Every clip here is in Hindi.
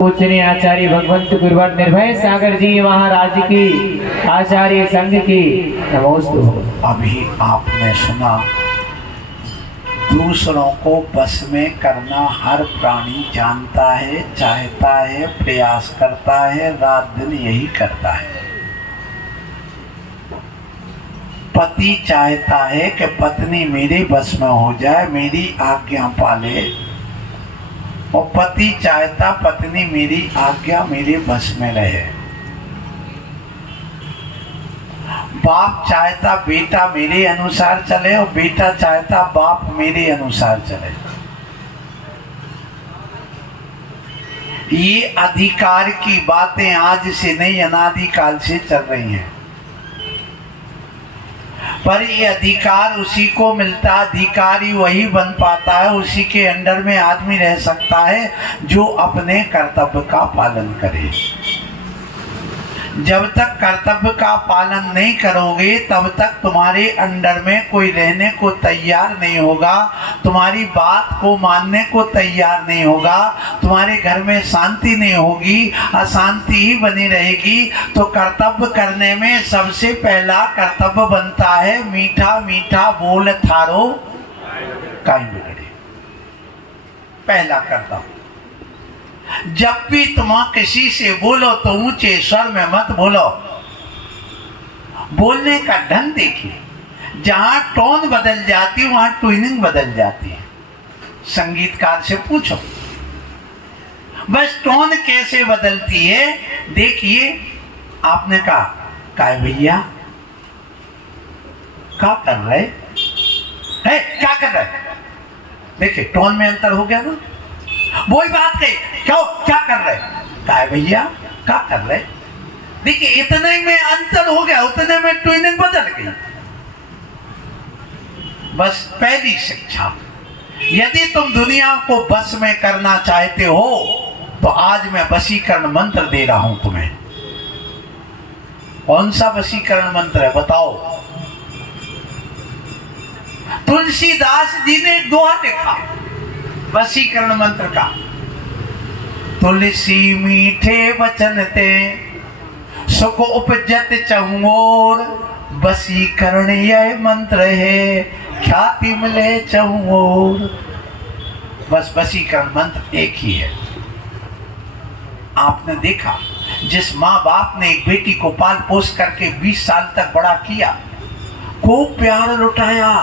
पूजनीय आचार्य भगवंत गुरुवर निर्भय सागर जी महाराज की, आचार्य संघ की नमोस्तु। अभी आपने सुना, दूसरों को बस में करना हर प्राणी जानता है, चाहता है, प्रयास करता है, रात दिन यही करता है। पति चाहता है कि पत्नी मेरे बस में हो जाए, मेरी आज्ञा पाले, और पति चाहता पत्नी मेरी आज्ञा मेरे बस में रहे। बाप चाहता बेटा मेरे अनुसार चले और बेटा चाहता बाप मेरे अनुसार चले। ये अधिकार की बातें आज से नहीं, अनादि काल से चल रही हैं। पर ये अधिकार उसी को मिलता, अधिकारी वही बन पाता है, उसी के अंडर में आदमी रह सकता है जो अपने कर्तव्य का पालन करे। जब तक कर्तव्य का पालन नहीं करोगे तब तक तुम्हारे अंडर में कोई रहने को तैयार नहीं होगा, तुम्हारी बात को मानने को तैयार नहीं होगा, तुम्हारे घर में शांति नहीं होगी, अशांति ही बनी रहेगी। तो कर्तव्य करने में सबसे पहला कर्तव्य बनता है मीठा मीठा बोल थारो काई बिगड़े। पहला कर्तव्य, जब भी तुम किसी से बोलो तो ऊंचे स्वर में मत बोलो। बोलने का ढंग देखिए, जहां टोन बदल जाती है वहां ट्यूनिंग बदल जाती है। संगीतकार से पूछो बस टोन कैसे बदलती है। देखिए, आपने कहा काय भैया क्या कर रहे है, क्या कर रहे, देखिए टोन में अंतर हो गया ना। वही बात कही, क्यों क्या कर रहे, काय भैया क्या कर रहे। देखिए इतने में अंतर हो गया, उतने में ट्यूनिंग बदल गई। बस पहली शिक्षा, यदि तुम दुनिया को बस में करना चाहते हो तो आज मैं वशीकरण मंत्र दे रहा हूं तुम्हें। कौन सा वशीकरण मंत्र है बताओ। तुलसीदास जी ने दोहा लिखा वशीकरण मंत्र का, तुलसी मीठे वचन ते सुख उपजत चहुओर, वशीकरण यह मंत्र है ख्याति मिले चहुओर। बस वशीकरण मंत्र एक ही है। आपने देखा, जिस माँ बाप ने एक बेटी को पाल पोस करके 20 साल तक बड़ा किया, खूब प्यार लुटाया,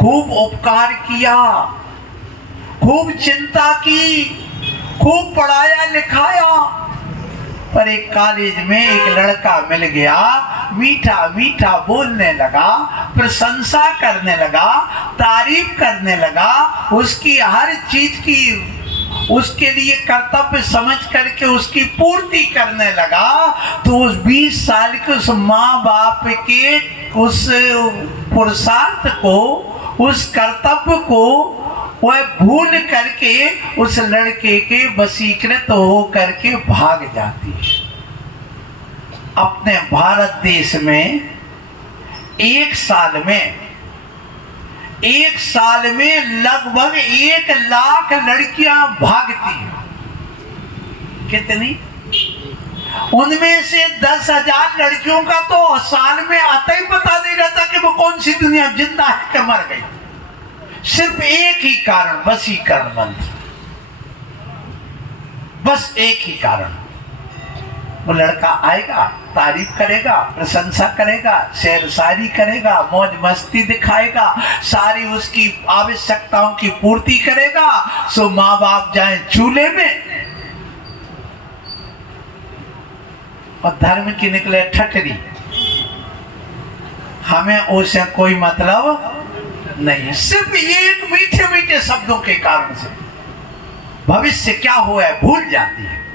खूब उपकार किया, खूब चिंता की, खूब पढ़ाया लिखाया, पर एक कॉलेज में एक लड़का मिल गया, मीठा मीठा बोलने लगा, प्रशंसा करने लगा, तारीफ करने लगा, उसकी हर चीज की उसके लिए कर्तव्य समझ करके उसकी पूर्ति करने लगा। तो उस 20 साल के उस माँ बाप के उस पुरुषार्थ को, उस कर्तव्य को वह भूल करके उस लड़के के वशीकृत हो करके भाग जाती है। अपने भारत देश में एक साल में लगभग 1 लाख लड़कियां भागती हैं। कितनी? उनमें से 10,000 लड़कियों का तो साल में आता ही पता नहीं रहता कि वो कौन सी दुनिया जिंदा है कि मर गई। सिर्फ एक ही कारण, वशीकरण मंत्र। बस एक ही कारण, वो लड़का आएगा, तारीफ करेगा, प्रशंसा करेगा, शेर शायरी करेगा, मौज मस्ती दिखाएगा, सारी उसकी आवश्यकताओं की पूर्ति करेगा। सो माँ बाप जाए चूल्हे में और धर्म की निकले ठठरी। हमें उससे कोई मतलब नहीं, सिर्फ एक मीठे मीठे शब्दों के कारण से भविष्य क्या हुआ है भूल जाती है।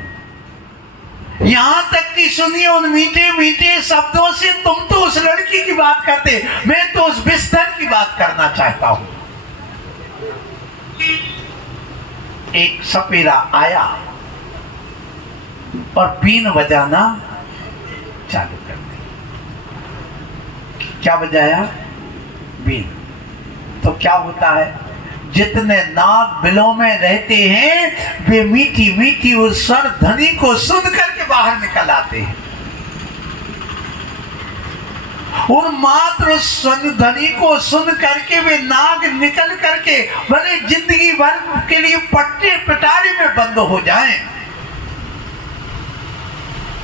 यहां तक कि सुनिए, उन मीठे मीठे शब्दों से तुम तो उस लड़की की बात करते, मैं तो उस बिस्तर की बात करना चाहता हूं। एक सपेरा आया और बीन बजाना चालू कर दी। क्या बजाया? बीन। तो क्या होता है, जितने नाग बिलों में रहते हैं वे मीठी मीठी उस स्वर ध्वनि को सुन करके बाहर निकल आते हैं और मात्र उस ध्वनि को सुन करके वे नाग निकल करके भले जिंदगी भर के लिए पट्टे पिटारे में बंद हो जाएं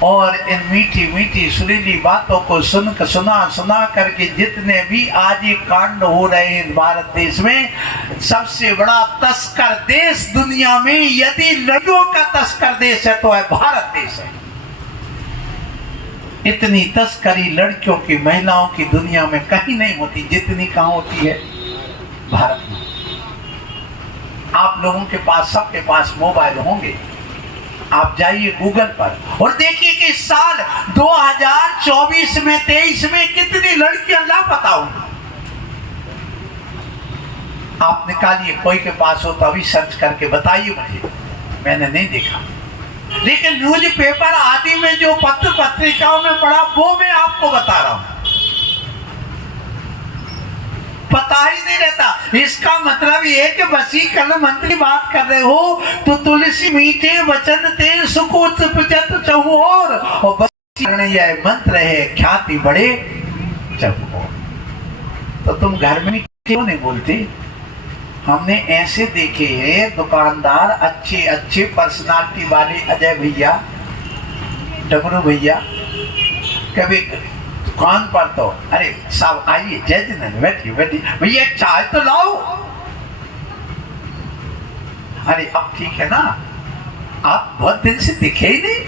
और इन मीठी मीठी सुरीली बातों को सुना करके जितने भी आज ये कांड हो रहे हैं भारत देश में, सबसे बड़ा तस्कर देश दुनिया में यदि लड़कियों का तस्कर देश है तो है भारत देश है। इतनी तस्करी लड़कियों की महिलाओं की दुनिया में कहीं नहीं होती जितनी कहां होती है भारत में। आप लोगों के पास, सबके पास मोबाइल होंगे, आप जाइए गूगल पर और देखिए कि साल 2024 में 23 में कितनी लड़कियां लापता हुई। आप निकालिए, कोई के पास हो तो अभी सर्च करके बताइए मुझे, मैंने नहीं देखा। लेकिन न्यूज़पेपर आदि में जो पत्र पत्रिकाओं में पढ़ा वो मैं आपको बता रहा हूं, पता ही नहीं रहता। इसका मतलब ये कि वशीकरण मंत्र की बात कर रहे हो तो तुलसी मीठे वचन ते सुख उपजत चहुओर, और वशीकरण यह मंत्र है ख्याति बढ़े चहुओर। तो तुम घर में क्यों नहीं बोलते? हमने ऐसे देखे हैं दुकानदार, अच्छे अच्छे पर्सनालिटी वाले, अजय भैया, डबरू भैया, कभी दुकान पर तो अरे साहब आइए, जय जिनेंद्र, बैठिए बैठिए, भैया चाय तो लाओ। अरे अब ठीक है ना, आप बहुत दिन से दिखे ही नहीं,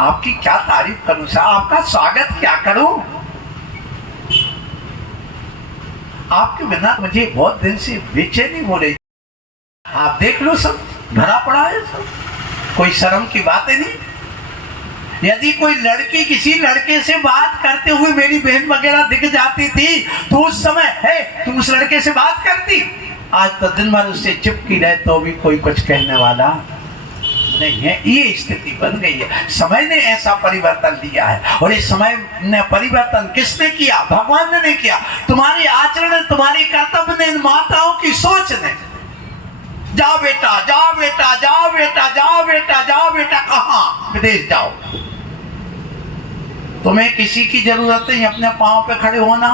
आपकी क्या तारीफ करूं साहब, आपका स्वागत क्या करूं, आपके बिना मुझे बहुत दिन से बेचैनी हो रही। आप देख लो सब भरा पड़ा है, सब कोई शर्म की बात है नहीं। यदि कोई लड़की किसी लड़के से बात करते हुए मेरी बहन वगैरह दिख जाती थी तो उस समय है तुम उस लड़के से बात करती। आज तो दिन भर उससे चिपकी रहे तो भी कोई कुछ कहने वाला नहीं है। ये स्थिति बन गई है, समय ने ऐसा परिवर्तन दिया है। और इस समय ने परिवर्तन किसने किया? भगवान ने नहीं किया, तुम्हारे आचरण, तुम्हारे कर्तव्य ने, माताओं की सोच ने। जाओ बेटा, जाओ बेटा, जाओ बेटा, जाओ बेटा, जाओ बेटा, कहां? विदेश जाओ। तुम्हें किसी की जरूरत नहीं अपने पांव पे खड़े होना।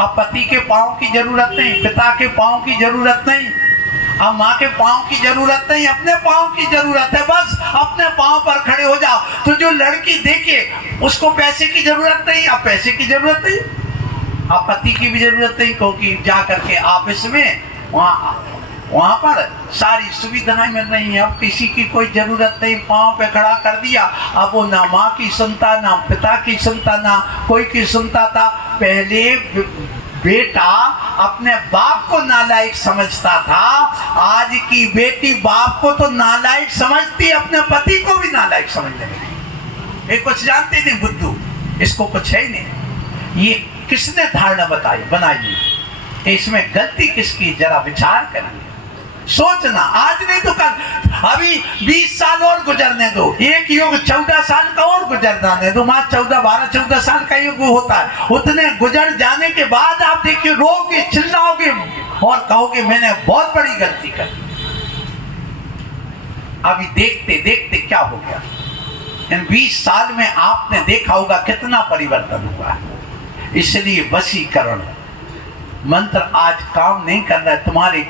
अब पति के पांव की जरूरत नहीं, पिता के पांव की जरूरत नहीं, अब माँ के पांव की जरूरत नहीं, अपने पांव की जरूरत है। बस अपने पांव पर खड़े हो जाओ। तो जो लड़की देखे उसको पैसे की जरूरत नहीं, अब पैसे की जरूरत नहीं, अब पति की भी जरूरत नहीं, क्योंकि जा करके ऑफिस में वहां पर सारी सुविधाएं मिल रही हैं। अब किसी की कोई जरूरत नहीं, पांव पे खड़ा कर दिया। अब वो ना माँ की सुनता, ना पिता की सुनता, ना कोई की सुनता था। पहले बेटा अपने बाप को नालायक समझता था, आज की बेटी बाप को तो नालायक समझती, अपने पति को भी नालायक समझने लगी। ये कुछ जानते नहीं बुद्धू, इसको कुछ है ही नहीं। ये किसने धारणा बनाई? इसमें गलती किसकी? जरा विचार करिए, सोचना। आज नहीं तो कल, अभी 20 साल और गुजरने दो, एक युग 14 साल का और गुजरने दो। माँ 14 साल का युग होता है। उतने गुजर जाने के बाद आप देखिए, रोगे, चिल्लाओगे और कहोगे मैंने बहुत बड़ी गलती कर। अभी देखते देखते क्या हो गया, इन 20 साल में आपने देखा होगा कितना परिवर्तन हुआ है। इसलिए वशीकरण मंत्र आज काम नहीं कर रहा है। तुम्हारे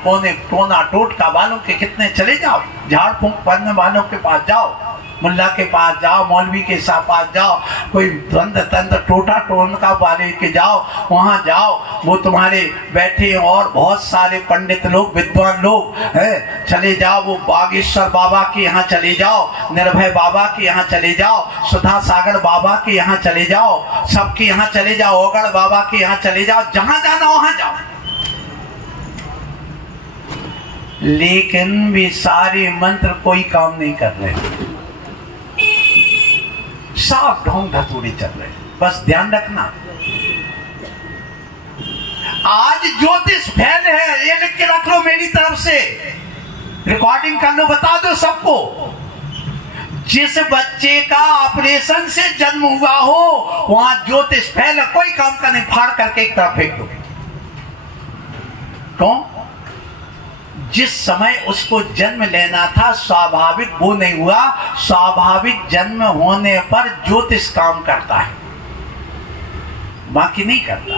कोना टोटका वालों के कितने चले जाओ, झाड़ फूंक पढ़ने वालों के पास जाओ, मुल्ला के पास जाओ, मौलवी के पास जाओ, कोई तंत्र टोटा टोटका वाले के जाओ, वहां जाओ, वो तुम्हारे बैठे और बहुत सारे पंडित लोग, विद्वान लोग हैं, चले जाओ। वो बागेश्वर बाबा के यहाँ चले जाओ, निर्भय बाबा के यहाँ चले जाओ, सुधा सागर बाबा के यहाँ चले जाओ, सबके यहाँ चले जाओ, ओगड़ बाबा के यहाँ चले जाओ, जहां जाना वहां जाओ। लेकिन वे सारे मंत्र कोई काम नहीं कर रहे, साफ ढोंग धतूरे चल रहे। बस ध्यान रखना, आज ज्योतिष फैल है, ये लिख के रख लो, मेरी तरफ से रिकॉर्डिंग कर लो, बता दो सबको। जिस बच्चे का ऑपरेशन से जन्म हुआ हो वहां ज्योतिष फैल कोई काम का नहीं, फाड़ करके एक तरफ फेंक दो। क्यों? जिस समय उसको जन्म लेना था स्वाभाविक वो नहीं हुआ। स्वाभाविक जन्म होने पर ज्योतिष काम करता है, बाकी नहीं करता।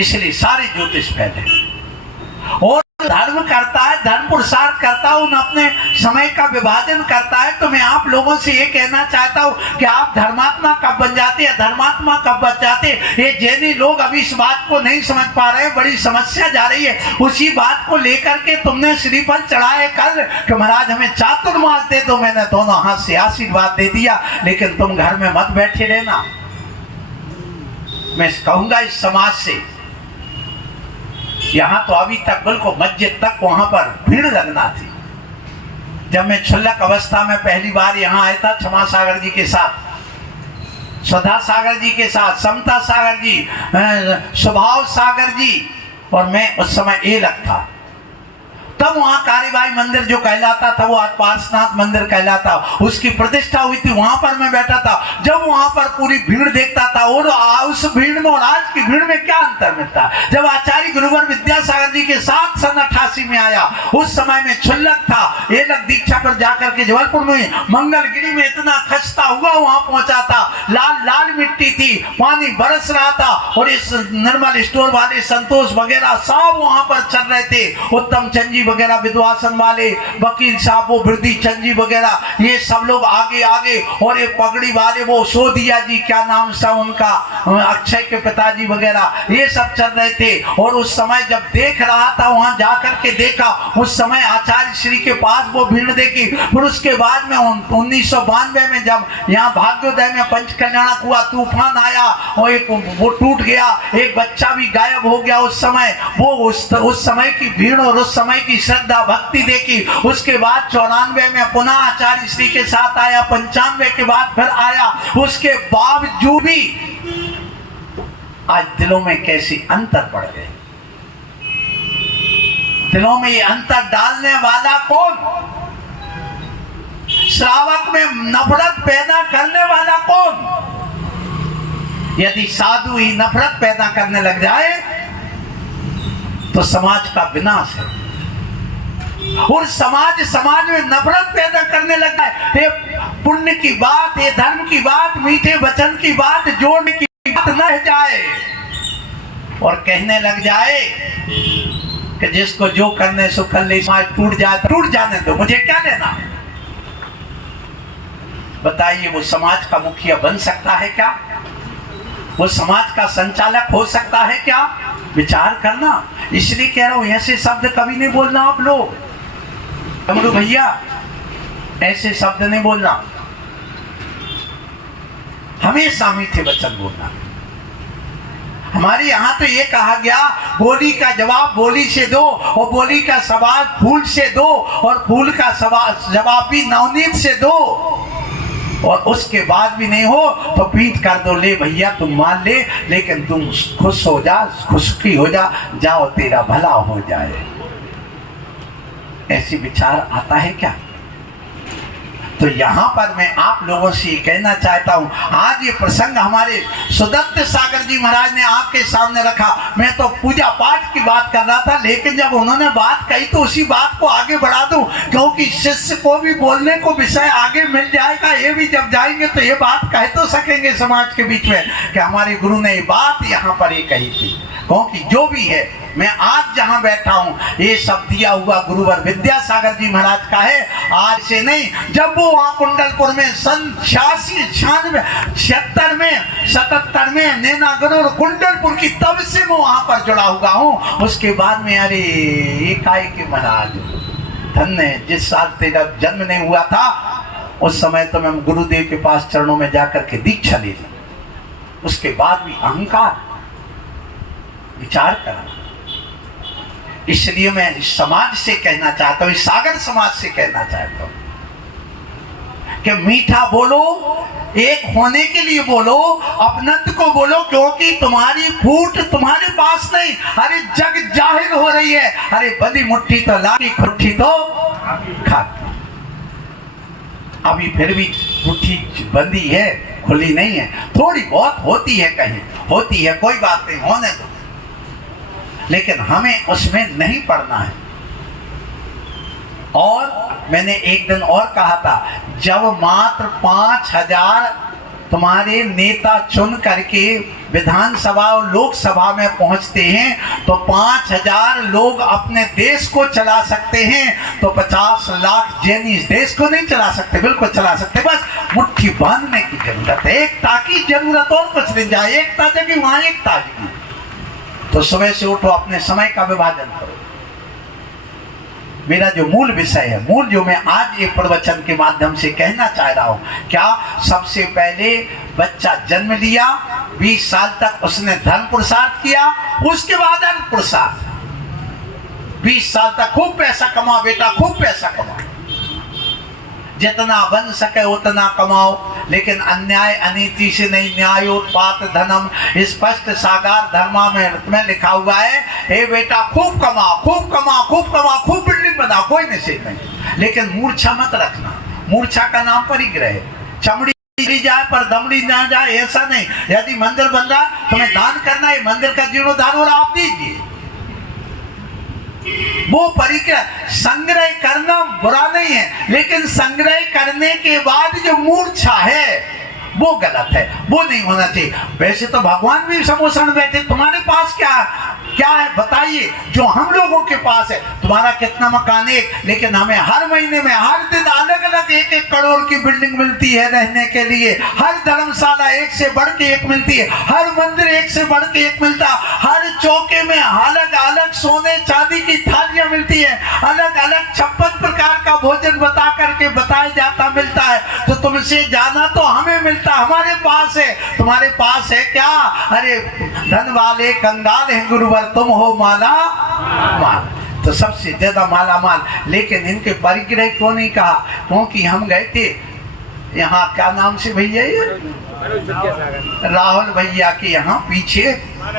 इसलिए सारे ज्योतिष फैले। और धर्म करता है, धर्म पुरुषार्थ करता है, उन अपने समय का विभाजन करता है। तो मैं आप लोगों से ये कहना चाहता हूं कि आप धर्मात्मा कब बन जाते हैं, धर्मात्मा कब बन जाते हैं। ये जैनी लोग अभी इस बात को नहीं समझ पा रहे हैं, बड़ी समस्या जा रही है। उसी बात को लेकर के तुमने श्रीफल चढ़ाए कल कि महाराज हमें चातुर्मास दे दो, मैंने दोनों हाथ से आशीर्वाद दे दिया, लेकिन तुम घर में मत बैठे रहना। मैं कहूंगा इस समाज से, यहां तो अभी तक बिल्कुल मस्जिद तक वहां पर भीड़ लगना थी। जब मैं क्षुल्लक अवस्था में पहली बार यहां आया था, क्षमा सागर जी के साथ, सुधा सागर जी के साथ, समता सागर जी, स्वभाव सागर जी, और मैं उस समय एलक था। तब वहां कारीबाई मंदिर जो कहलाता था वो आज पार्श्वनाथ मंदिर कहलाता, उसकी प्रतिष्ठा हुई थी, वहां पर मैं बैठा था। जब वहां पर पूरी भीड़ देखता था और उस भीड़ में और आज की भीड़ में क्या अंतर मिलता। जब आचार्य गुरुवर विद्यासागर जी के साथ सन 88 में आया, उस समय में क्षुल्लक था, एलक दीक्षा पर जाकर के जबलपुर में मंगलगिरी में इतना खस्ता हुआ वहां पहुंचा था। लाल लाल मिट्टी थी, पानी बरस रहा था, और इस निर्मल स्टोर वाले संतोष वगैरह सब वहां पर चल रहे थे। उत्तम चंद जी वगैरह, विद्वासन वाले, वकील साहब, वो वृद्धि चंद जी वगैरह, ये सब लोग आगे आगे, और ये पगड़ी वाले वो सोधिया जी, क्या नाम था उनका, अक्षय के पिताजी वगैरह, ये सब चल रहे थे। और उस समय जब देख रहा था, वहां जाकर के देखा, उस समय आचार्य श्री के पास वो भीड़ देखी। फिर उसके बाद में 1992 में जब यहाँ भाग्योदय में पंच कल्याणक हुआ, तूफान आया, और एक वो टूट गया, एक बच्चा भी गायब हो गया। उस समय वो उस समय की भीड़ और उस समय की श्रद्धा भक्ति देखी। उसके बाद 94 में पुनः आचार्य श्री के साथ आया, 95 के बाद फिर आया। उसके बावजूद भी आज दिलों में कैसी अंतर पड़ गए। दिलों में ये अंतर डालने वाला कौन? श्रावक में नफरत पैदा करने वाला कौन? यदि साधु ही नफरत पैदा करने लग जाए तो समाज का विनाश है। और समाज में नफरत पैदा करने लगा है। ये पुण्य की बात, ये धर्म की बात, मीठे वचन की बात, जोड़ने की बात न जाए और कहने लग जाए कि जिसको जो करने सो कर ले, समाज टूट जाए तो टूट जाने दो, मुझे क्या लेना। बताइए, वो समाज का मुखिया बन सकता है क्या? वो समाज का संचालक हो सकता है क्या? विचार करना। इसलिए कह रहा हूं, ऐसे शब्द कभी नहीं बोलना आप लोग। डमरू भैया, ऐसे शब्द नहीं बोलना, हमेशा मीठे वचन बोलना। हमारे यहाँ तो ये कहा गया, बोली का जवाब बोली से दो, और बोली का सवाल फूल से दो, और फूल का जवाब भी नवनीत से दो। और उसके बाद भी नहीं हो तो पीट कर दो, ले भैया तुम मान ले, लेकिन तुम खुश हो जा, खुशकी हो जा, जाओ तेरा भला हो जाए। ऐसी विचार आता है क्या? तो यहाँ पर मैं आप लोगों से कहना चाहता हूँ, आज ये प्रसंग हमारे सुदत्त सागर जी महाराज ने आपके सामने रखा। मैं तो पूजा पाठ की बात कर रहा था, लेकिन जब उन्होंने बात कही तो उसी बात को आगे बढ़ा दूं, क्योंकि शिष्य को भी बोलने को विषय आगे मिल जाएगा। ये भी जब जाएंगे तो ये बात कह तो सकेंगे समाज के बीच में कि हमारे गुरु ने ये बात यहाँ पर ये कही थी। क्योंकि जो भी है, मैं आज जहां बैठा हूं, ये सब दिया हुआ गुरुवर विद्यासागर जी महाराज का है। आज से नहीं, जब वो वहां कुंडलपुर में सन 86, 96, 76 में, 77 में नैना गुरु कुंडलपुर की, तब से मैं वहां पर जुड़ा हुआ हूं। उसके बाद में अरे एकाएक महाराज धन्य, जिस साल तेरा जन्म नहीं हुआ था उस समय तो मैं गुरुदेव के पास चरणों में जाकर के दीक्षा ले ली। उसके बाद भी अहंकार, विचार करना। इसलिए मैं इस समाज से कहना चाहता हूँ, इस सागर समाज से कहना चाहता हूँ कि मीठा बोलो, एक होने के लिए बोलो, अपनत्व को बोलो, क्योंकि तुम्हारी फूट तुम्हारे पास नहीं, अरे जग जाहिर हो रही है। अरे बदी मुट्ठी तो लाठी, खुट्ठी तो खाती। अभी फिर भी मुट्ठी बंदी है, खुली नहीं है। थोड़ी बहुत होती है, कहीं होती है, कोई बात नहीं, होने दो, लेकिन हमें उसमें नहीं पड़ना है। और मैंने एक दिन और कहा था, जब मात्र 5,000 तुम्हारे नेता चुन करके विधानसभा और लोकसभा में पहुंचते हैं तो 5,000 लोग अपने देश को चला सकते हैं, तो 50 लाख जैनी इस देश को नहीं चला सकते? बिल्कुल चला सकते, बस मुट्ठी बांधने की जरूरत है, एकता की जरूरत, और कुछ नहीं। जाए एकता जगी वहां एकता जगी। तो सुबह से उठो, अपने समय का विभाजन करो। मेरा जो मूल विषय है, मूल जो मैं आज एक प्रवचन के माध्यम से कहना चाह रहा हूं, क्या सबसे पहले बच्चा जन्म लिया, 20 साल तक उसने धन पुरुषार्थ किया, उसके बाद अर्थ पुरुषार्थ। 20 साल तक खूब पैसा कमाओ बेटा, खूब पैसा कमाओ, जितना बन सके उतना कमाओ, लेकिन अन्याय अनीति से नहीं, न्यायोत्पात धनम, स्पष्ट सागार धर्मा में लिखा हुआ है, हे बेटा खूब कमाओ, खूब कमाओ, खूब कमाओ, खूब बिल्डिंग बनाओ, कोई निषेध नहीं, लेकिन मूर्छा मत रखना। मूर्छा का नाम परिग्रह है। चमड़ी जाए पर दमड़ी ना जाए, ऐसा नहीं। यदि मंदिर बन रहा है तुम्हें दान करना है, मंदिर का जीर्णोद्धार हो रहा, आप दीजिए। वो परिग्रह, संग्रह करना बुरा नहीं है, लेकिन संग्रह करने के बाद जो मूर्छा है वो गलत है, वो नहीं होना चाहिए। वैसे तो भगवान भी समोसन बैठे, तुम्हारे पास क्या है बताइए, जो हम लोगों के पास है। तुम्हारा कितना मकान है, लेकिन हमें हर महीने में हर दिन अलग अलग 1-1 करोड़ की बिल्डिंग मिलती है रहने के लिए। हर धर्मशाला एक से बढ़ के एक मिलती है, हर मंदिर एक से बढ़ के एक मिलता है, हर चौके में अलग अलग सोने चांदी की थालियां मिलती है, अलग अलग 56 प्रकार का भोजन बता करके बताया जाता मिलता है। तो तुमसे जाना तो हमें मिलता, हमारे पास है, तुम्हारे पास है क्या? अरे धन वाले कंगाल हैं गुरुवर, तुम हो माला माल। तो सबसे ज्यादा माला माल, लेकिन इनके परिग्रह क्यों नहीं कहा? क्योंकि हम गए थे यहाँ, क्या नाम से भैया ये, राहुल भैया के यहाँ पीछे,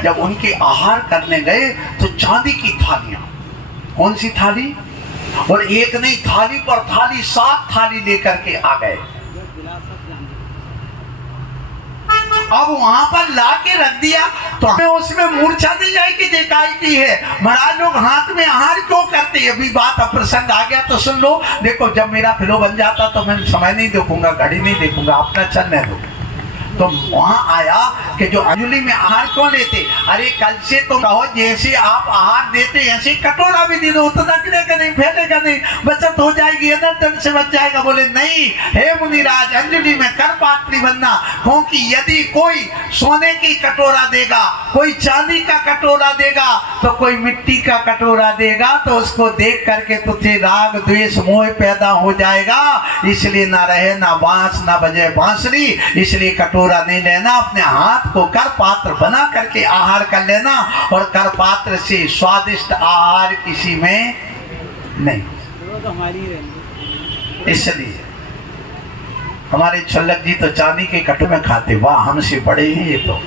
जब उनके आहार करने गए तो चांदी की थालियां, कौन सी थाली, और एक नहीं थाली पर थाली, 7 थाली लेकर के आ गए। अब वहां पर ला के रख दिया तो हमें उसमें मूर्छा दी जाएगी, जेकाई की है। महाराज लोग हाथ में आहार क्यों करते हैं? अभी बात अप्रसंग आ गया तो सुन लो। देखो, जब मेरा फ्लो बन जाता तो मैं समय नहीं देखूंगा, घड़ी नहीं देखूंगा, अपना चलने दो। तो वहां आया कि जो अंजलि में आहार क्यों लेते? अरे कल से तुम कहो जैसे आप आहार देते ऐसे कटोरा भी दे दो, उतना गिरेगा नहीं, फैलेगा नहीं, बचत हो जाएगी, अनर्थ से बच जाएगा। बोले नहीं, हे मुनिराज, अंजलि में कर पात्री बनना, क्योंकि यदि कोई सोने की कटोरा देगा, कोई चांदी का कटोरा देगा, तो कोई मिट्टी का कटोरा देगा, तो उसको देख करके तुझे राग द्वेष मोह पैदा हो जाएगा। इसलिए ना रहे ना बांस ना बजे बांसुरी, इसलिए कटोरा नहीं लेना, अपने हाथ को कर पात्र बना करके आहार कर लेना, और कर पात्र से स्वादिष्ट आहार किसी में नहीं। इसलिए हमारे छल्लक जी तो चांदी के कटोरे में खाते, वाह हमसे बड़े हैं ये तो।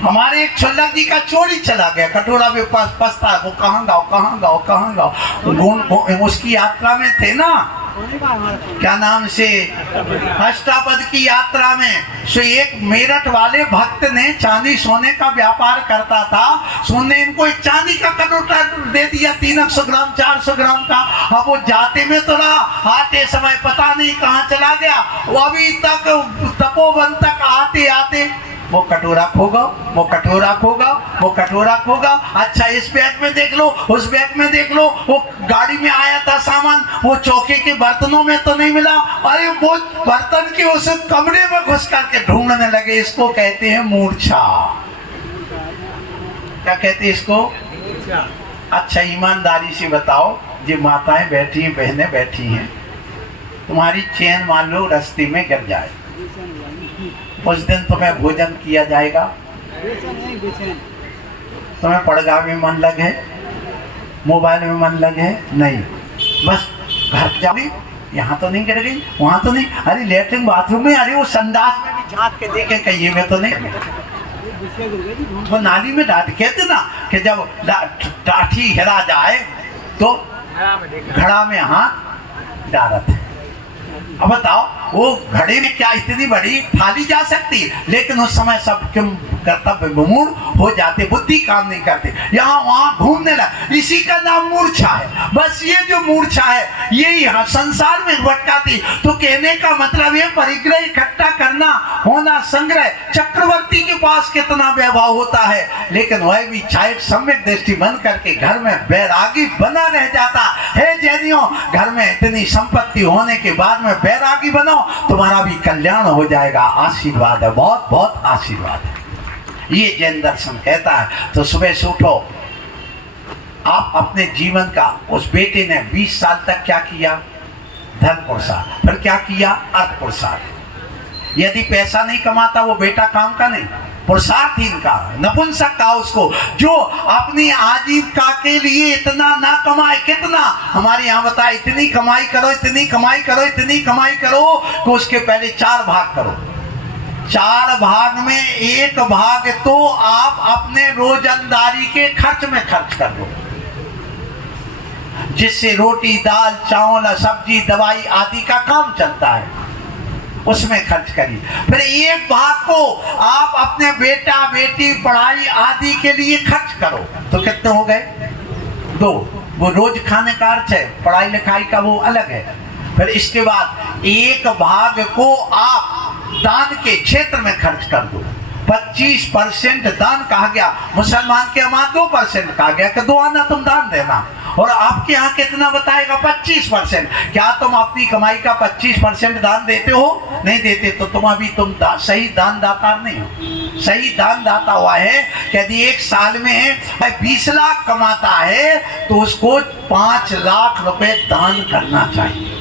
हमारे एक छल्लक जी का चोरी चला गया, कटोरा में पास पछता है, वो कहाँ गाओ कहाँ गाओ कहाँ गाओ। उसकी यात्रा में थे ना, क्या नाम से, अष्टापद की यात्रा में सो एक मेरठ वाले भक्त ने चांदी सोने का व्यापार करता था, सोने इनको एक चांदी का कटोरा दे दिया, 300 ग्राम 400 ग्राम का। अब वो जाते में तो रहा, आते समय पता नहीं कहाँ चला गया, वो अभी तक तपोवन तक आते आते वो कटोरा खोगा, वो कटोरा खोगा, वो कटोरा खोगा। अच्छा, इस बैग में देख लो, उस बैग में देख लो, वो गाड़ी में आया था सामान, वो चौके के बर्तनों में तो नहीं मिला। अरे वो बर्तन के उस कमरे में घुस करके ढूंढने लगे। इसको कहते हैं मूर्छा। क्या कहते हैं इसको? अच्छा, ईमानदारी से बताओ, जो माताएं बैठी हैं, बहनें बैठी हैं, तुम्हारी चैन मान लो रास्ते में गिर जाए, उस दिन तुम्हें भोजन किया जाएगा? तुम्हें पड़गा में मन लगे, मोबाइल में मन लगे, नहीं, बस घर जाओगी, यहाँ तो नहीं गिर गई, वहाँ तो नहीं, अरे लेटरिन बाथरूम में, अरे वो संडास में भी झाँक के देखे कहीं में तो नहीं, वो नाली में डाल, कहते ना कि जब टाठी हिला जाए तो घड़ा में हाथ डालत है। अब बताओ वो घड़े में क्या इतनी बड़ी थाली जा सकती, लेकिन उस समय सब क्यों कर्तव्य विमूढ़ हो जाते, बुद्धि काम नहीं करते, यहाँ वहां घूमने लगा। इसी का नाम मूर्छा है। बस ये जो मूर्छा है ये यहाँ संसार में भटकाती। तो कहने का मतलब ये परिग्रह इकट्ठा करना, होना, संग्रह। चक्रवर्ती के पास कितना वैभव होता है, लेकिन वह भी चाहे सम्यक दृष्टि बन करके घर में बैरागी बना रह जाता है। जैनियों, घर में इतनी संपत्ति होने के बाद में बैरागी बनो, तुम्हारा भी कल्याण हो जाएगा। आशीर्वाद है, बहुत बहुत आशीर्वाद है, ये जैन दर्शन कहता है। तो सुबह से उठो, आप अपने जीवन का, उस बेटे ने 20 साल तक क्या किया? धन पुरुषार्थ। फिर क्या किया? अर्थ पुरुषार्थ। यदि पैसा नहीं कमाता वो बेटा काम का नहीं, पुरुषार्थहीन का, नपुंसक का उसको, जो अपनी आजीविका के लिए इतना ना कमाए। कितना हमारे यहाँ बताए, इतनी कमाई करो, इतनी कमाई करो, इतनी कमाई करो, तो उसके पहले 4 भाग करो। 4 भाग में 1 भाग तो आप अपने रोजंदारी के खर्च में खर्च कर दो, जिससे रोटी, दाल, चावल, सब्जी, दवाई आदि का काम चलता है, उसमें खर्च करिए। फिर 1 भाग को आप अपने बेटा बेटी पढ़ाई आदि के लिए खर्च करो। तो कितने हो गए? 2। वो रोज खाने का अर्थ है, पढ़ाई लिखाई का वो अलग है। फिर इसके बाद 1 भाग को आप दान के क्षेत्र में खर्च कर दो। 25% दान कहा गया। मुसलमान के यहाँ 2% कहा गया कि 2 आना तुम दान देना। और आपके यहाँ कितना बताएगा? 25%। क्या तुम अपनी कमाई का 25% दान देते हो? नहीं देते, तो तुम अभी सही दान दाता नहीं हो। सही दान दाता हुआ है कि यदि 1 साल में 20 लाख कमाता है तो उसको 5 लाख रुपए दान करना चाहिए,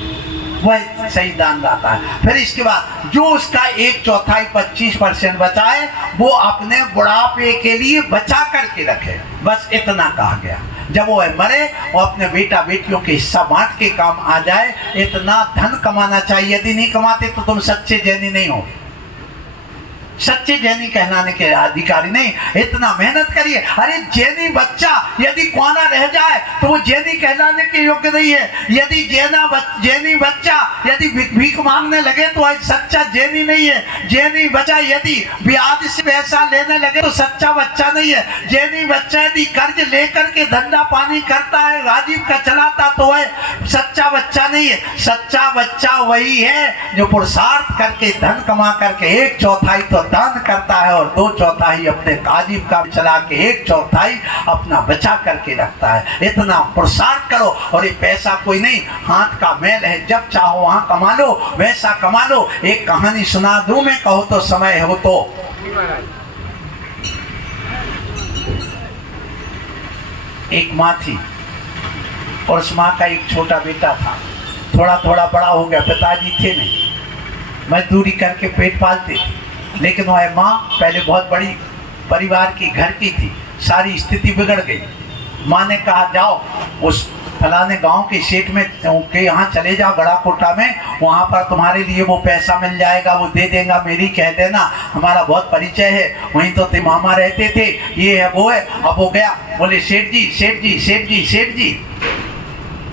वह सही दान दाता है। फिर इसके बाद जो उसका 1/4 25% बचाए वो अपने बुढ़ापे के लिए बचा करके रखे। बस इतना कहा गया। जब वो मरे और अपने बेटा बेटियों के हिस्सा बांट के काम आ जाए, इतना धन कमाना चाहिए। यदि नहीं कमाते तो तुम सच्चे जैनी नहीं हो, सच्चे जैनी कहलाने के अधिकारी नहीं। इतना मेहनत करिए। अरे जैनी बच्चा यदि कुआना रह जाए तो वो जैनी कहलाने के योग्य नहीं है। यदि जैनी बच्चा यदि भीख मांगने लगे तो आज सच्चा जैनी नहीं है। जैनी बच्चा यदि ब्याज से पैसा लेने लगे तो सच्चा बच्चा नहीं है। जैनी बच्चा यदि कर्ज लेकर के धंधा पानी करता है, राजीव का चलाता, तो वह सच्चा बच्चा नहीं है। सच्चा बच्चा वही है जो पुरुषार्थ करके धन कमा करके 1/4 तो दान करता है और 2/4 अपने आजीविका चला के 1/4 अपना बचा करके रखता है। इतना पुरुषार्थ करो। और ये पैसा कोई नहीं, हाथ का मैल है, जब चाहो वहां कमा लो, वैसा कमा लो। एक कहानी सुना दूं मैं, कहो तो समय हो तो। एक माँ थी और उस माँ का एक छोटा बेटा था, थोड़ा थोड़ा बड़ा हो गया। पिताजी थे नहीं, मजदूरी करके पेट पालते थे। लेकिन वह माँ पहले बहुत बड़ी परिवार की घर की थी, सारी स्थिति बिगड़ गई। माँ ने कहा जाओ उस फलाने गांव के सेठ में के यहाँ चले जाओ, गड़ा कोटा में, वहाँ पर तुम्हारे लिए वो पैसा मिल जाएगा, वो दे देगा, मेरी कह देना, हमारा बहुत परिचय है, वहीं तो ते मामा रहते थे, ये है वो है। अब वो गया, बोले सेठ जी सेठ जी सेठ जी सेठ जी।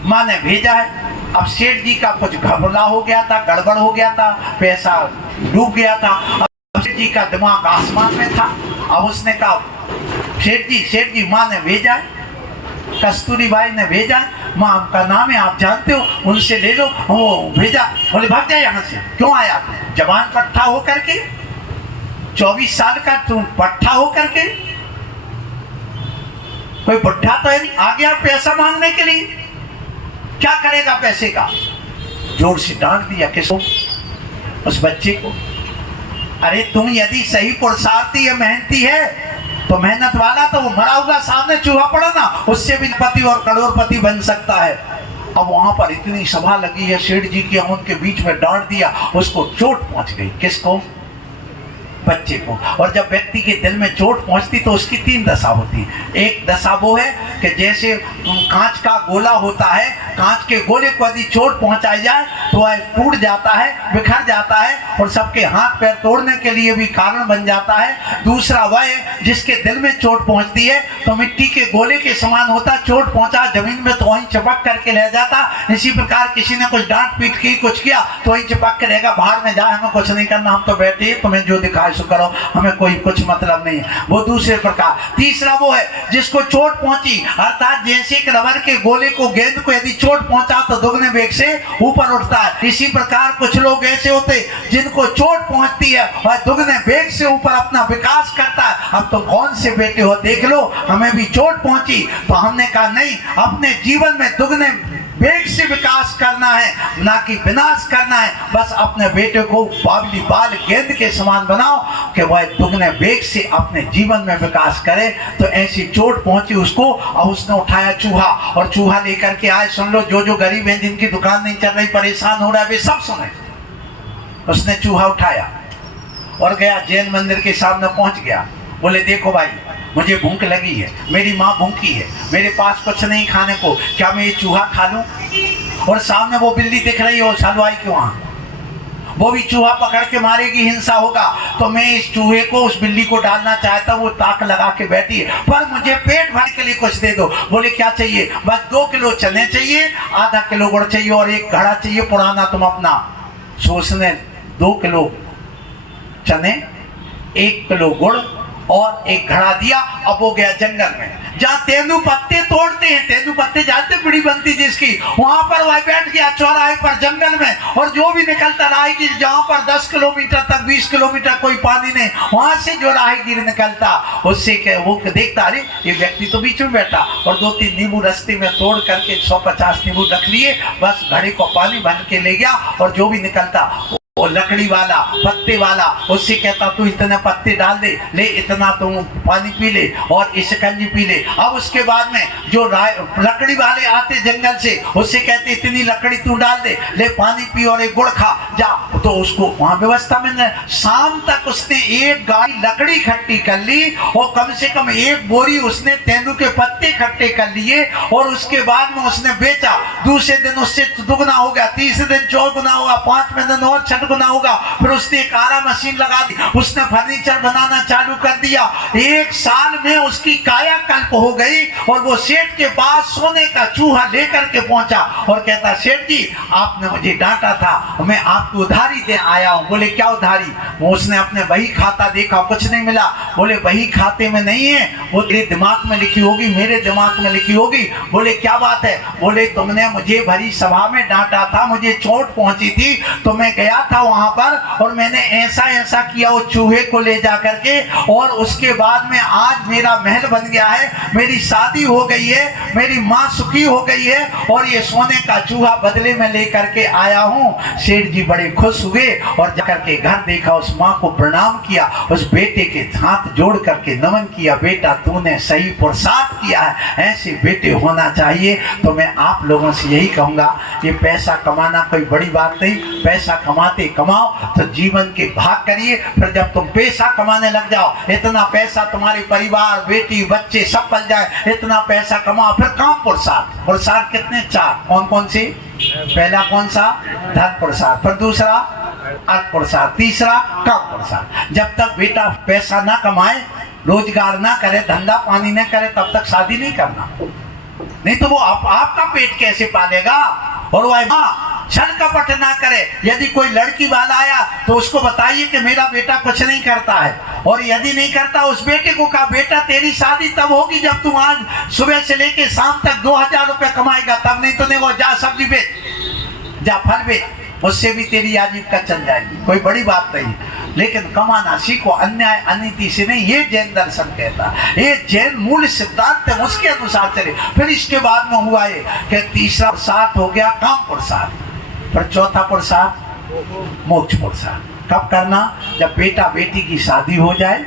माँ ने भेजा है। अब सेठ जी का कुछ घबरा हो गया था, गड़बड़ हो गया था, पैसा डूब गया था। अब सेठ जी का दिमाग आसमान में था। अब उसने कहा सेठ जी माँ ने भेजा है, कस्तूरी बाई ने भेजा, माँ का नाम है आप जानते हो, उनसे ले लो। वो भेजा। बोले भाग जाए यहाँ से। क्यों आया? जवान पट्टा हो करके, 24 साल का तुम पट्टा हो करके, कोई बुढ़ा तो है नहीं, आ गया पैसा मांगने के लिए। क्या करेगा पैसे का? जोर से डांट दिया। किसको? उस बच्चे को। अरे तुम यदि सही पुरुषार्थी है, मेहनती है, तो मेहनत वाला तो वो मरा हुआ सामने चूहा पड़ा ना, उससे भी पति और करोड़पति बन सकता है। अब वहां पर इतनी सभा लगी है सेठ जी की, उनके बीच में डांट दिया, उसको चोट पहुंच गई। किसको? बच्चे को। और जब व्यक्ति के दिल में चोट पहुंचती तो उसकी 3 दशा होती है। एक दशा वो है कि जैसे कांच का गोला होता है, कांच के गोले को यदि चोट पहुंचाई जाए तो वह टूट जाता है, बिखर जाता है और सबके हाथ पैर तोड़ने के लिए भी कारण बन जाता है। दूसरा वह है जिसके दिल में चोट पहुंचती है तो मिट्टी के गोले के समान होता, चोट पहुंचा जमीन में तो वहीं चिपक करके रह जाता। इसी प्रकार किसी ने कुछ डांट पीट की, कुछ किया तो वहीं चिपक के रहेगा, बाहर में जाए, हमें कुछ नहीं करना, हम तो बैठे, तुम्हें जो दिखाए सो करो, हमें कोई कुछ मतलब नहीं है। वो दूसरे प्रकार। तीसरा वो है जिसको चोट पहुंची, अर्थात जैसे एक रबर के गोले को, गेंद को यदि चोट पहुंचा तो दुगने वेग से ऊपर उठता है। इसी प्रकार कुछ लोग ऐसे होते जिनको चोट पहुंचती है वह दुगने वेग से ऊपर अपना विकास करता है। अब तो कौन से बेटे हो, देख लो, हमें भी चोट पहुंची तो हमने कहा नहीं, अपने जीवन में दुगने वेग से विकास करना है, ना कि विनाश करना है। बस अपने बेटे को बावली बाल गेंद के समान बनाओ कि वह दुगने वेग से अपने जीवन में विकास करे। तो ऐसी चोट पहुंची उसको और उसने उठाया चूहा, और चूहा लेकर के आए। सुन लो, जो गरीब हैं, जिनकी दुकान नहीं चल रही, परेशान हो रहा है, वे सब सुने। उसने चूहा उठाया और गया जैन मंदिर के सामने पहुंच गया। बोले देखो भाई, मुझे भूख लगी है, मेरी माँ भूखी है, मेरे पास कुछ नहीं खाने को, क्या मैं ये चूहा खा लूं? और सामने वो बिल्ली दिख रही हो, हलवाई के वहां, वो भी चूहा पकड़ के मारेगी, हिंसा होगा, तो मैं इस चूहे को उस बिल्ली को डालना चाहता हूँ। वो ताक लगा के बैठी है, पर मुझे पेट भर के लिए कुछ दे दो। बोले क्या चाहिए? बस 2 किलो चने चाहिए, आधा किलो गुड़ चाहिए और एक घड़ा चाहिए पुराना, तुम अपना। सोचने 2 किलो चने, 1 किलो गुड़ और एक घड़ा दिया। अब वो गया जंगल में जहाँ तेंदू पत्ते तोड़ते हैं, तेंदू पत्ते जानते, बीड़ी बनती जिसकी, वहां पर वह बैठ गया चौराहे पर जंगल में। और जो भी निकलता राहगीर, जहाँ पर 10 किलोमीटर तक, 20 किलोमीटर कोई पानी नहीं, वहां से जो राहगीर निकलता उससे वो देखता, अरे ये व्यक्ति तो बीच में बैठा, और 2-3 नींबू रास्ते में तोड़ करके 150 नींबू रख लिए, बस घड़े को पानी भर के ले गया। और जो भी निकलता वो लकड़ी वाला, पत्ते वाला, उससे कहता तू इतने पत्ते डाल दे, ले इतना तुम पानी पी ले और इस शिकंजी पी ले। अब उसके बाद में जो लकड़ी वाले आते जंगल से, उससे कहते इतनी लकड़ी तू डाल दे, ले पानी पी और एक गुड़ खा जा। तो उसको वहां व्यवस्था में शाम तक उसने 1 गाड़ी लकड़ी इकट्ठी कर ली और कम से कम 1 बोरी उसने तेंदू के पत्ते इकट्ठे कर लिए। और उसके बाद में उसने बेचा। दूसरे दिन उससे दुगना हो गया, तीसरे दिन 4 गुना होगा, 5वें दिन और 6 गुना होगा। फिर उसने एक आरा मशीन लगा दी, उसने फर्नीचर बनाना चालू कर दिया। 1 साल में उसकी कायाकल्प हो गई। और वो सेठ के पास सोने का चूहा लेकर के पहुंचा और कहता, सेठ जी आपने मुझे डांटा था, मैं आपको उधारी दे आया हूं। बोले क्या उधारी? वो उसने अपने बही खाता देखा, कुछ नहीं मिला। बोले बही खाते में नहीं है, वो तेरे दिमाग में लिखी होगी, मेरे दिमाग में लिखी होगी। बोले क्या बात है? बोले तुमने मुझे भरी सभा में डांटा था, मुझे चोट पहुंची थी, तो मैं गया था वहां पर और मैंने ऐसा ऐसा किया वो चूहे को ले जा करके, और उसके बाद में आज मेरा महल बन गया है, मेरी शादी हो गई है, मेरी माँ सुखी हो गई है, और ये सोने का चूहा बदले में लेकर के आया हूँ। सेठ जी बड़े खुश हुए और जाकर के घर देखा, उस माँ को प्रणाम किया, उस बेटे के हाथ जोड़ करके नमन किया, बेटा तूने सही पुरुषार्थ किया है, ऐसे बेटे होना चाहिए। तो मैं आप लोगों से यही कहूँगा, ये पैसा कमाना कोई बड़ी बात नहीं, पैसा कमाते कमाओ तो जीवन के भाग करिए। फिर जब तुम पैसा कमाने लग जाओ, इतना पैसा तुम्हारे परिवार, बेटी बच्चे सब पल जाए, इतना पैसा कमाओ, फिर काम पुरुषार्थ। पुरुषार्थ कितने? 4। कौन कौन से? पहला कौन सा? धन पुरुषार्थ। फिर दूसरा अर्थ पुरुषार्थ, तीसरा काम पुरुषार्थ। जब तक बेटा पैसा ना कमाए, रोजगार ना करे, धंधा पानी ना करे, तब तक शादी नहीं करना। नहीं तो वो आपका पेट कैसे पालेगा? और वह छल कपट ना करे। यदि कोई लड़की वाला आया तो उसको बताइए कि मेरा बेटा कुछ नहीं करता है, और यदि नहीं करता उस बेटे को कहा, बेटा तेरी शादी तब होगी जब तू आज सुबह से लेके शाम तक 2000 रुपये कमाएगा, तब नहीं तो नहीं। वो जा सब्जी बेच, जा फल बेच, उससे भी तेरी आजीविका चल जाएगी, कोई बड़ी बात नहीं। लेकिन कमाना सीखो, अन्याय अनीति से नहीं, ये जैन दर्शन कहता है, ये जैन मूल सिद्धांत है, उसके अनुसार चले। फिर इसके बाद में हुआ ये कि तीसरा पुरुषार्थ हो गया काम पुरुषार्थ, फिर चौथा पुरुषार्थ मोक्ष पुरुषार्थ। कब करना? जब बेटा बेटी की शादी हो जाए।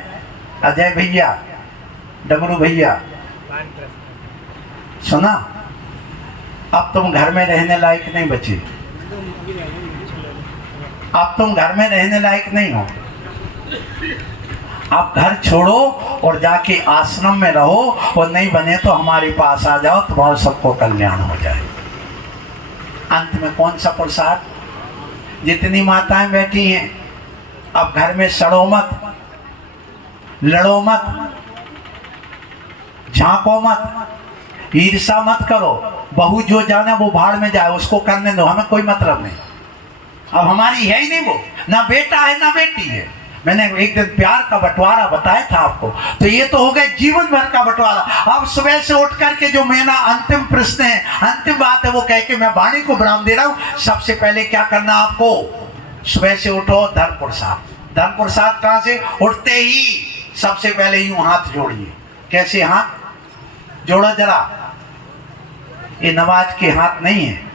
अजय भैया, डमरू भैया, सुना? अब तुम घर में रहने लायक नहीं बचे, अब तुम घर में रहने लायक नहीं हो। आप घर छोड़ो और जाके आश्रम में रहो, और नहीं बने तो हमारे पास आ जाओ, तुम्हारा सबको कल्याण हो जाए। अंत में कौन सा प्रसाद? जितनी माताएं बैठी हैं, अब घर में सड़ो मत, लड़ो मत, झांको मत, ईर्षा मत करो। बहू जो जाने वो भाड़ में जाए, उसको करने दो, हमें कोई मतलब नहीं। अब हमारी है ही नहीं वो, ना बेटा है ना बेटी है। मैंने एक दिन प्यार का बंटवारा बताया था आपको, तो ये तो हो गए जीवन भर का बंटवारा। अब सुबह से उठ करके जो मेरा अंतिम प्रश्न है, अंतिम बात है, वो कह के मैं वाणी को विराम दे रहा हूं। सबसे पहले क्या करना आपको? सुबह से उठो, धर्म प्रसाद। धर्म प्रसाद कहां से? उठते ही सबसे पहले यूं हाथ जोड़िए। कैसे हाथ जोड़ा जरा? ये नमाज के हाथ नहीं है।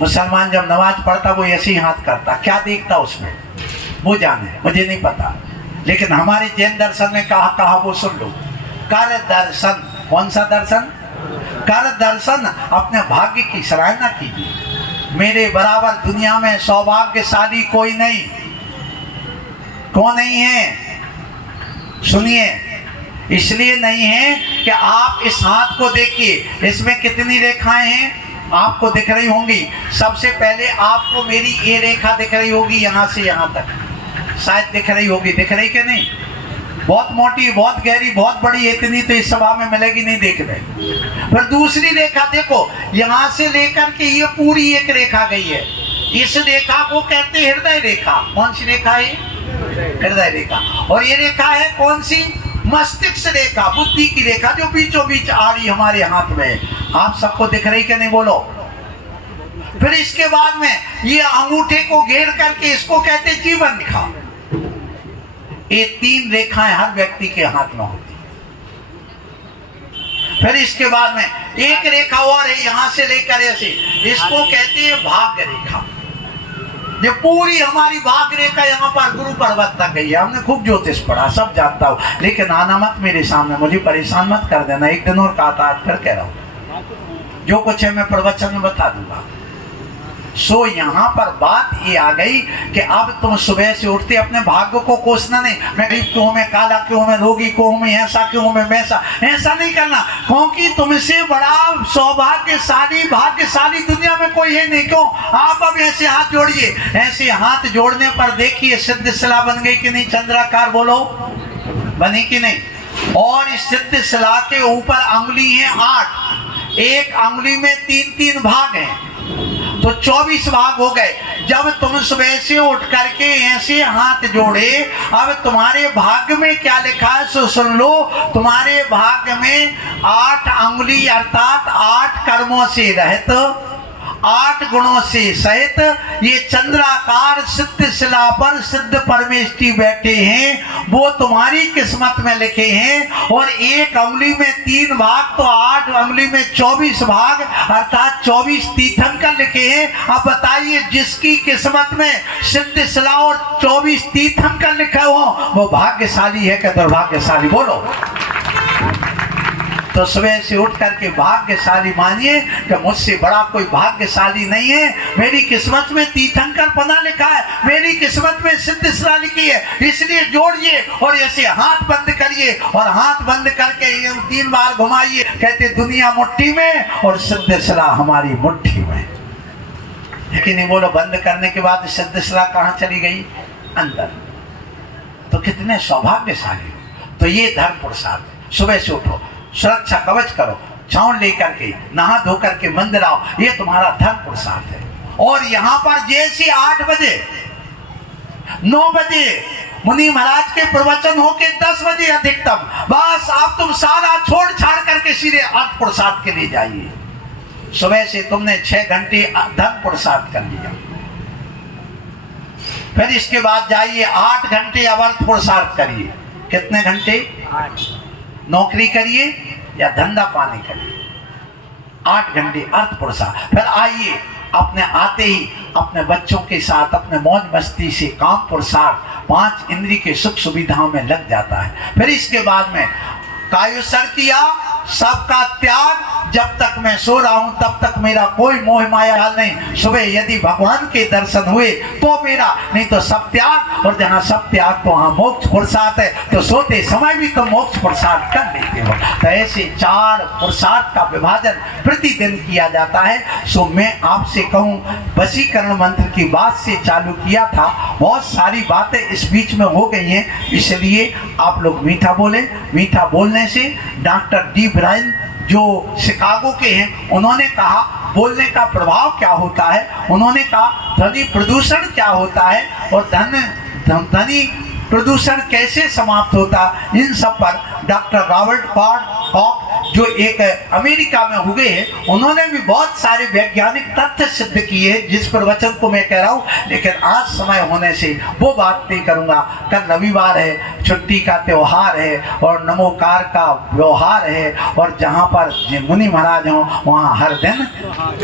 मुसलमान जब नमाज पढ़ता वो ऐसे ही हाथ करता, क्या देखता उसमें वो जाने, मुझे नहीं पता। लेकिन हमारे जैन दर्शन में कहा वो सुन लो। कर दर्शन। कौन सा दर्शन? कर दर्शन। अपने भाग्य की सराहना कीजिए। मेरे बराबर दुनिया में सौभाग्यशाली कोई नहीं। कौन नहीं है? सुनिए, इसलिए नहीं है कि आप इस हाथ को देखिए, इसमें कितनी रेखाएं हैं आपको दिख रही होंगी। सबसे पहले आपको मेरी ये रेखा दिख रही होगी, यहाँ से यहाँ तक शायद दिख रही होगी। दिख रही कि नहीं? बहुत मोटी, बहुत गहरी, बहुत बड़ी, इतनी तो इस सभा में मिलेगी नहीं देख रहे। फिर दूसरी रेखा देखो, यहाँ से लेकर के ये पूरी एक रेखा गई है। इस रेखा को कहते हैं हृदय रेखा। कौन सी रेखा है? हृदय रेखा। और ये रेखा है कौन सी? मस्तिष्क रेखा, बुद्धि की रेखा, जो बीचों बीच आ रही हमारे हाथ में। आप सबको दिख रही कि नहीं? बोलो। फिर इसके बाद में ये अंगूठे को घेर करके इसको कहते जीवन रेखा। ये तीन रेखाएं हर व्यक्ति के हाथ में होती। फिर इसके बाद में एक रेखा और है, यहां से लेकर ऐसे, इसको कहते हैं भाग्य रेखा। ये पूरी हमारी भाग्य रेखा यहाँ पर गुरु पर्वत तक गई है। हमने खूब ज्योतिष पढ़ा, सब जानता हूँ, लेकिन आना मत मेरे सामने, मुझे परेशान मत कर देना। एक दिन और कहा था, आज फिर कह रहा हूँ, जो कुछ है मैं प्रवचन में बता दूंगा। सो यहाँ पर बात ये आ गई कि अब तुम सुबह से उठते अपने भाग्य को कोसना नहीं, मैं गरीब क्यों हूं, मैं काला क्यों हूं, मैं रोगी क्यों हूं, मैं ऐसा क्यों हूं, मैं वैसा, ऐसा नहीं करना। क्योंकि तुमसे बड़ा सौभाग्यशाली भाग्यशाली दुनिया में कोई है नहीं। क्यों? आप अब ऐसे हाथ जोड़िए। ऐसे हाथ जोड़ने पर देखिए सिद्ध शिला बन गई कि नहीं? चंद्राकार बोलो, बनी कि नहीं? और इस सिद्ध शिला के ऊपर अंगुली है 8, एक अंगुली में 3-3 भाग हैं, तो 24 भाग हो गए। जब तुम सुबह से उठ करके ऐसे हाथ जोड़े, अब तुम्हारे भाग्य में क्या लिखा है सो सुन लो। तुम्हारे भाग्य में 8 अंगुली अर्थात 8 कर्मों से रहित, 8 गुणों से सहित ये चंद्राकार सिद्ध शिला पर सिद्ध परमेष्ठी बैठे हैं, वो तुम्हारी किस्मत में लिखे हैं। और एक अंगुली में 3 भाग, तो 8 अंगुली में 24 भाग अर्थात 24 तीर्थंकर लिखे हैं। अब बताइए, जिसकी किस्मत में सिद्ध शिला और 24 तीर्थंकर लिखे हो, वो भाग्यशाली है कि दुर्भाग्यशाली? बोलो। तो सुबह से उठ करके भाग्यशाली मानिए कि मुझसे बड़ा कोई भाग्यशाली नहीं है। मेरी किस्मत में तीर्थंकर पना लिखा है, मेरी किस्मत में सिद्ध शिला लिखी है। इसलिए जोड़िए और ऐसे हाथ बंद करिए, और हाथ बंद करके 3 बार घुमाइए। कहते दुनिया मुट्ठी में और सिद्ध शिला हमारी मुट्ठी में। लेकिन नहीं बोलो, बंद करने के बाद सिद्ध शिला कहाँ चली गई? अंदर। तो कितने सौभाग्यशाली हो। तो ये धर्म प्रसाद है। सुबह से उठो, सुरक्षा कवच करो, छाउन लेकर के नहा धो करके मंदिर आओ, ये तुम्हारा धर्म प्रसाद है। और यहाँ पर जैसे 8 बजे 9 बजे मुनि महाराज के प्रवचन हो के 10 बजे अधिकतम, बस आप तुम सारा छोड़ छाड़ करके सीधे अर्थ प्रसाद के लिए जाइए। सुबह से तुमने 6 घंटे धर्म प्रसाद कर लिया। फिर इसके बाद जाइए 8 घंटे अवर्थ प्रसाद करिए। कितने घंटे? 8। नौकरी करिए या धंधा पानी करिए, 8 घंटे अर्थ प्रसाद। फिर आइए, अपने आते ही अपने बच्चों के साथ अपने मौज मस्ती से काम प्रसाद 5 इंद्रिय के सुख सुविधाओं में लग जाता है। फिर इसके बाद में कायुसर किया, सबका त्याग, जब तक मैं सो रहा हूं तब तक मेरा कोई मोह माया हाल नहीं। सुबह यदि भगवान के दर्शन हुए तो मेरा, नहीं तो सब त्याग, और जहां सब त्याग तो वहां मोक्ष पुरुषार्थ है। तो सोते समय भी तो मोक्ष पुरुषार्थ कर लेते हो। तो ऐसे 4 पुरुषार्थ का विभाजन प्रतिदिन किया जाता है। सो मैं आपसे कहूं, वशीकरण मंत्र की बात से चालू किया था, बहुत सारी बातें इस बीच में हो गई हैं, इसलिए आप लोग मीठा बोले। मीठा बोलने से डॉक्टर डी ब्रायन जो शिकागो के हैं, उन्होंने कहा बोलने का प्रभाव क्या होता है। उन्होंने कहा ध्वनि प्रदूषण क्या होता है और ध्वनि प्रदूषण कैसे समाप्त होता, इन सब पर डॉक्टर रॉबर्ट कॉक जो एक अमेरिका में हुए हैं, उन्होंने भी बहुत सारे वैज्ञानिक तथ्य सिद्ध किए हैं, जिस प्रवचन को मैं कह रहा हूँ। लेकिन आज समय होने से वो बात नहीं करूँगा। कल रविवार है, छुट्टी का त्योहार है और नमोकार का व्यवहार है, और जहाँ पर मुनि महाराज हों वहाँ हर दिन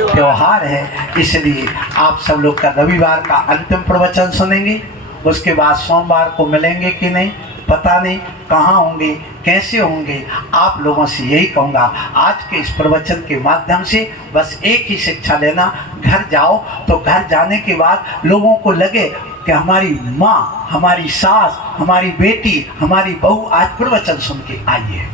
त्योहार है। इसलिए आप सब लोग का रविवार का अंतिम प्रवचन सुनेंगे। उसके बाद सोमवार को मिलेंगे कि नहीं पता नहीं, कहाँ होंगे, कैसे होंगे। आप लोगों से यही कहूँगा, आज के इस प्रवचन के माध्यम से बस एक ही शिक्षा लेना, घर जाओ तो घर जाने के बाद लोगों को लगे कि हमारी माँ, हमारी सास, हमारी बेटी, हमारी बहू आज प्रवचन सुन के आई है।